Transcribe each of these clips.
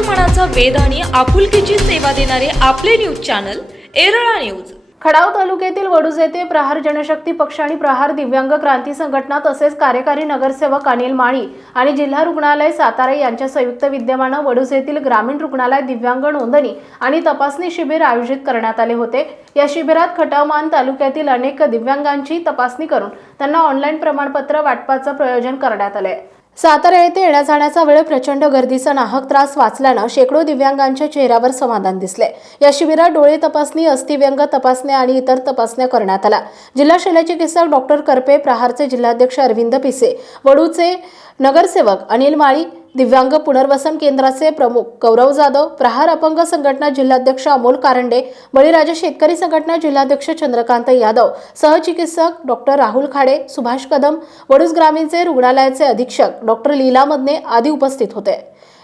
मनाचा वेध आणि आपुलकीची सेवा देणारे आपले न्यूज चॅनल एरळा न्यूज. खडाव तालुक्यातील वडूज येथे प्रहार जनशक्ती पक्ष आणि प्रहार दिव्यांग क्रांती संघटना तसेच कार्यकारी नगरसेवक अनिल माळी आणि जिल्हा रुग्णालय सातारा यांच्या संयुक्त विद्यमानं वडूज येथील ग्रामीण रुग्णालय दिव्यांग नोंदणी आणि तपासणी शिबिर आयोजित करण्यात आले होते. या शिबिरात खटावमान तालुक्यातील अनेक दिव्यांगांची तपासणी करून त्यांना ऑनलाईन प्रमाणपत्र वाटपाचं प्रयोजन करण्यात आले सातारा येथे येण्या जाण्याचा वेळ प्रचंड गर्दीचा नाहक त्रास वाचल्यानं शेकडो दिव्यांगांच्या चेहऱ्यावर समाधान दिसले. या शिबिरात डोळे तपासणी अस्थिव्यंग तपासण्या आणि इतर तपासण्या करण्यात आल्या. जिल्हा शल्यचिकित्सक डॉक्टर करपे प्रहारचे जिल्हाध्यक्ष अरविंद पिसे वडूचे नगरसेवक अनिल माळी दिव्यांग पुनर्वसन केंद्राचे प्रमुख गौरव जाधव प्रहार अपंग संघटना जिल्हाध्यक्ष अमोल कारंडे बळीराजा शेतकरी संघटना जिल्हाध्यक्ष चंद्रकांत यादव सहचिकित्सक डॉक्टर राहुल खाडे सुभाष कदम वडूज ग्रामीणचे रुग्णालयाचे अधीक्षक डॉक्टर लीला मदने आदी उपस्थित होते.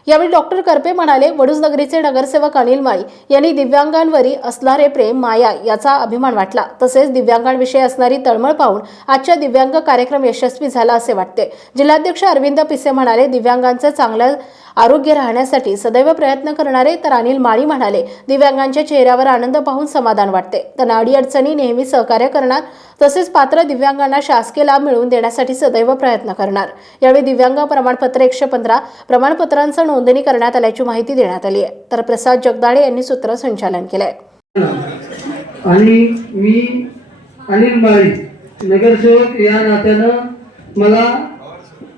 यावेळी डॉक्टर करपे म्हणाले वडूज नगरीचे नगरसेवक अनिल माळी यांनी दिव्यांगांवरी असणारे प्रेम माया याचा अभिमान वाटला. तसेच दिव्यांगांविषयी असणारी तळमळ पाहून आजच्या दिव्यांग कार्यक्रम यशस्वी झाला असे वाटते. जिल्हाध्यक्ष अरविंद पिसे म्हणाले दिव्यांगांचं चांगलं आरोग्य राहण्यासाठी सदैव प्रयत्न करणारे तर अनिल माळी म्हणाले दिव्यांगांच्या चेहऱ्यावर आनंद पाहून समाधान वाटते. त्यांना अडीअडचणी नेहमी सहकार्य करणार तसेच पात्र दिव्यांगांना शासकीय लाभ मिळवून देण्यासाठी सदैव प्रयत्न करणार. यावेळी दिव्यांग प्रमाणपत्र एकशे पंधरा प्रमाणपत्रांचं नोंदणी करण्यात आल्याची माहिती देण्यात आली आहे. तर प्रसाद जगदाळे यांनी सूत्रसंचालन केलंय. आणि मी अनिल बाळी नगरसेवक या नात्यानं मला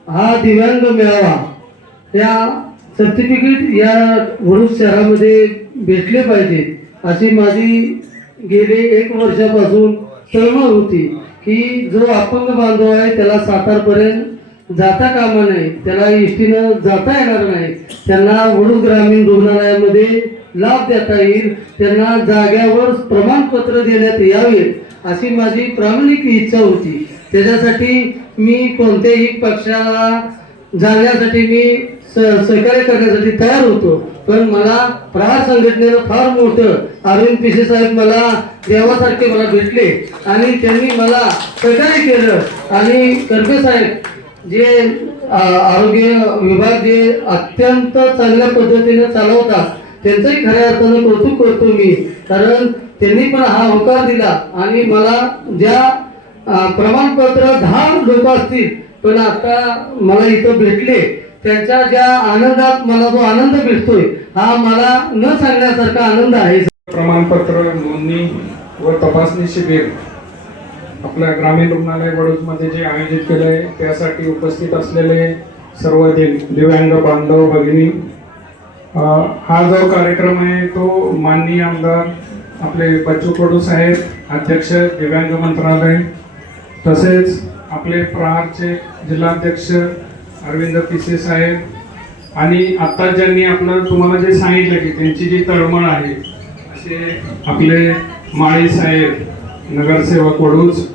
हा दिव्यांग मिळावा या सर्टिफिकेट या वडूज शहरामध्ये भेटले पाहिजे अशी माझी गेले एक वर्षापासून तळमळ होती की जो अपंग बांधव आहे त्याला सातारपर्यंत जाता कामा नाही त्याला एसटीनं जाता येणार नाही. त्यांना वडूज ग्रामीण रुग्णालयामध्ये लाभ देता येईल त्यांना जाग्यावर प्रमाणपत्र देण्यात यावे अशी माझी प्रामाणिक इच्छा होती. त्याच्यासाठी मी कोणत्याही पक्षाला जाण्यासाठी मी स- सहकार्य करण्यासाठी तयार होतो. पण मला प्रहार संघटनेनं फार मोठं अरविंद पिसे साहेब मला देवासारखे मला भेटले. आणि त्यांनी मला सहकार्य केलं. आणि कर्मे साहेब जे आरोग्य विभाग जे अत्यंत चांगल्या पद्धतीने चालवतात त्यांचंही खऱ्या अर्थानं कौतुक करतो मी. कारण त्यांनी पण हा होकार दिला आणि मला ज्या प्रमाणपत्र दहा लोक असतील पण आता मला इथं भेटले त्यांच्या ज्या आनंदात मला जो आनंद भेटतोय हा मला न सांगण्यासारखा आनंद आहे. प्रमाणपत्र नोंदणी व तपासणी शिबिर आपल्या ग्रामीण रुग्णालय वडूजमध्ये जे आयोजित केलं आहे त्यासाठी उपस्थित असलेले सर्व दिव्यांग बांधव भगिनी हा जो कार्यक्रम आहे तो माननीय आमदार आपले बच्चू कडू साहेब अध्यक्ष दिव्यांग मंत्रालय तसेच आपले प्रहारचे जिल्हाध्यक्ष अरविंद पिसे साहेब आणि आता ज्यांनी आपलं तुम्हाला जे सांगितलं की त्यांची जी तळमळ आहे असे आपले माळी साहेब नगरसेवक वडूच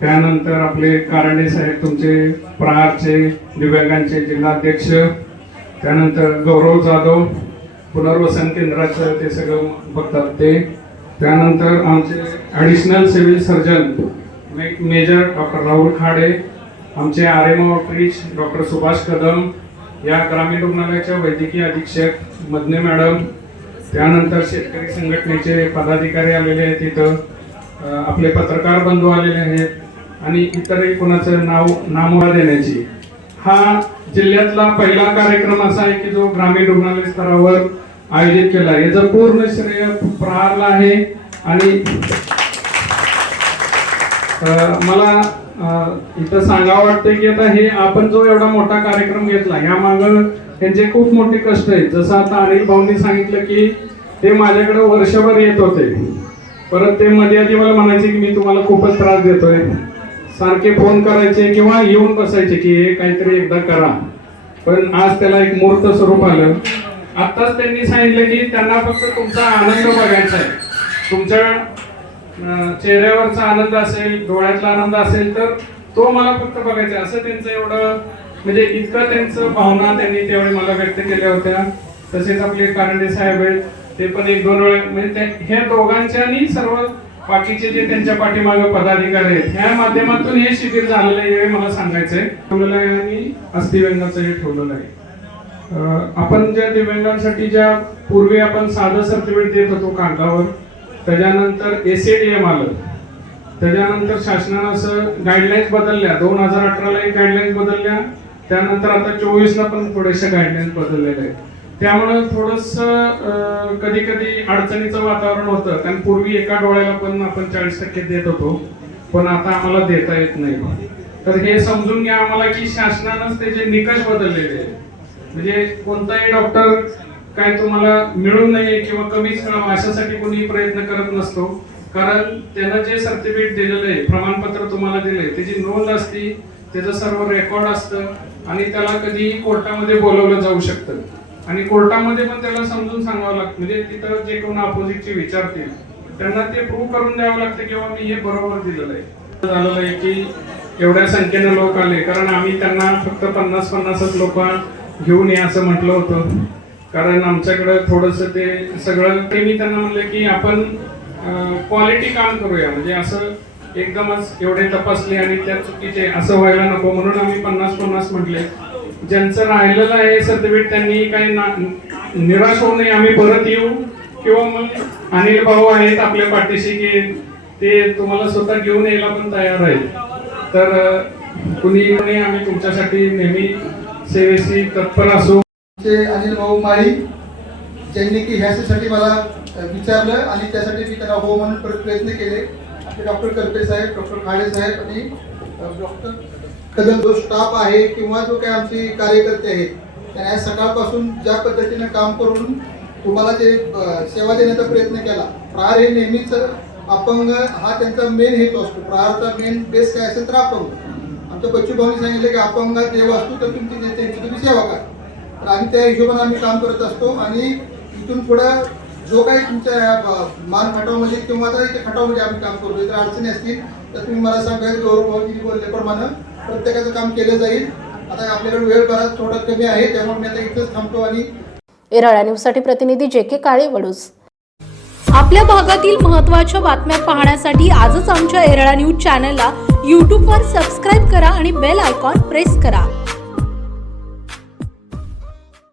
त्यानंतर आपले कारंडे साहेब तुमचे प्रहारचे दिव्यांगांचे जिल्हाध्यक्ष त्यानंतर गौरव जाधव पुनर्वसन केंद्राचं ते सगळं बघतात ते. त्यानंतर आमचे ॲडिशनल सिव्हिल सर्जन मे- मेजर डॉक्टर राहुल खाडे आमचे R M outreach doctor Subhash Kadam या ग्रामीण रुग्णालयाच्या वैद्यकीय अधीक्षक मदने मॅडम त्यानंतर शेतकरी संघटनेचे पदाधिकारी आलेले आहेत तिथं आपले पत्रकार बंधू आलेले आहेत आणि इतरही कोणाचं नाव नामोळा देण्याची. हा जिल्ह्यातला पहिला कार्यक्रम असा आहे की जो ग्रामीण रुग्णालय स्तरावर आयोजित केला आहे. याचं पूर्ण श्रेय प्रहारला आहे आणि मला इथं सांगावं वाटतं की आता हे आपण जो एवढा मोठा कार्यक्रम घेतला या मागं त्यांचे खूप मोठे कष्ट आहेत. जसं आता अनिल भाऊंनी सांगितलं की ते माझ्याकडे वर्षभर येत होते. परत ते मध्ये आधी मला म्हणायचे की मी तुम्हाला खूपच त्रास देतोय. सारखे फोन करायचे किंवा येऊन बसायचे की हे काहीतरी एकदा करा. पण आज त्याला एक मूर्त स्वरूप आलं. आत्ताच त्यांनी सांगितलं की त्यांना फक्त तुमचा आनंद बघायचा आहे. तुमच्या चेहऱ्यावरचा आनंद असेल डोळ्यातला आनंद असेल तर तो मला फक्त बघायचा आहे. असं त्यांचं एवढं म्हणजे इतकं त्यांचं भावना त्यांनी त्यावेळी मला व्यक्त केल्या होत्या. तसेच आपले कारंडे साहेब आहेत. ते पण एक दोन वेळा म्हणजे हे दोघांच्या आणि सर्व बाकीचे जे त्यांच्या पाठीमागे पदाधिकारी आहेत या माध्यमातून हे शिबिर झालेलं आहे हे मला सांगायचंय ठेवलेलं आहे आणि अस्थिव्यंगाचं हे ठेवलेलं आहे. आपण ज्या दिव्यांगांसाठी ज्या पूर्वी आपण साधं सर्टिफिकेट देत होतो कागदावर त्याच्यानंतर एसीडीएम आलं. त्याच्यानंतर शासनानं असं गाईडलाईन्स बदलल्या दोन हजार अठराला एक गाईडलाईन्स बदलल्या त्यानंतर आता चोवीसला पण थोड्याशा गाईडलाईन्स बदललेल्या आहेत. त्यामुळे थोडस कधी कधी अडचणीचं वातावरण होतं. कारण पूर्वी एका डोळ्याला पण आपण चाळीस टक्के देत होतो. पण आता आम्हाला देता येत नाही. तर हे समजून घ्या आम्हाला की शासनानंच त्याचे निकष बदललेले आहेत. म्हणजे कोणताही डॉक्टर काय तुम्हाला मिळू नये किंवा कमीच मिळावं अशासाठी कोणी प्रयत्न करत नसतो. कारण त्यानं जे सर्टिफिकेट दिलेलं आहे प्रमाणपत्र तुम्हाला दिलंय त्याची नोंद असती त्याचं सर्व रेकॉर्ड असतं आणि त्याला कधीही कोर्टामध्ये बोलवलं जाऊ शकतं. आणि कोर्टामध्ये पण त्याला समजून सांगावं लागतं. म्हणजे तिथं जे कोण अपोजिटचे विचारतील त्यांना ते प्रूव्ह करून द्यावं लागतं किंवा मी हे बरोबर दिलेलं आहे. झालेलं आहे की एवढ्या संख्येने लोक आले. कारण आम्ही त्यांना फक्त पन्नास पन्नासच लोक घेऊन ये असं म्हटलं होतं. कारण आमच्याकडं थोडस ते सगळं ते मी त्यांना म्हणलं की आपण क्वालिटी काम करूया. म्हणजे असं एकदमच एवढे तपासले आणि त्या चुकीचे असं व्हायला नको. म्हणून आम्ही पन्नास पन्नास म्हटले. ज्यांचं राहिलेलं आहे सर्टिफिकेट त्यांनी काही ना- निराश होऊ नये आम्ही परत येऊ. किंवा मग अनिल भाऊ आहेत आपल्या पाठीशी की ते तुम्हाला स्वतः घेऊन यायला पण तयार आहेत. तर कुणी कुणी आम्ही तुमच्यासाठी नेहमी सेवेशी तत्पर असू. ते अनिल भाऊ माळी ज्यांनी की ह्याच्यासाठी मला विचारलं आणि त्यासाठी मी त्यांना हो म्हणून प्रयत्न केले. आपले डॉक्टर कल्पे साहेब डॉक्टर खाडे साहेब आणि डॉक्टर कदम जो स्टाफ आहे किंवा जो काही आमचे कार्यकर्ते आहेत त्यांनी आज सकाळपासून ज्या पद्धतीनं काम करून तुम्हाला ते सेवा देण्याचा प्रयत्न केला. प्रहार हे नेहमीच अपंग हा त्यांचा मेन हेतू असतो. प्रहारचा मेन बेस काय असेल तर अपंग. आमच्या बच्चू भाऊनी सांगितलं की अपंगात देव असतो तर तुम्ही त्यांची तुम्ही सेवा करा. तर आम्ही त्या हिशोबाने आम्ही काम करत असतो आणि इथून पुढं जो काही तुमच्या मान खटावमध्ये किंवा आता खटावमध्ये आम्ही काम करतो इतर अडचणी असतील तर तुम्ही मला सांगायचं गौरव भाऊजी बोलल्याप्रमाणे प्रत्येकाचं काम केलं जाईल. आता आपल्याकडे वेळ बराच थोडा कमी आहे त्यामुळे मी आता इथंच थांबतो आणि एराळा न्यूजसाठी प्रतिनिधी जे के काळे वडूस आपल्या भागातील महत्त्वाच्या बातम्या पाहण्यासाठी आजच आमच्या एरळा न्यूज चॅनलला यूट्यूबवर सबस्क्राईब करा आणि बेल आयकॉन प्रेस करा.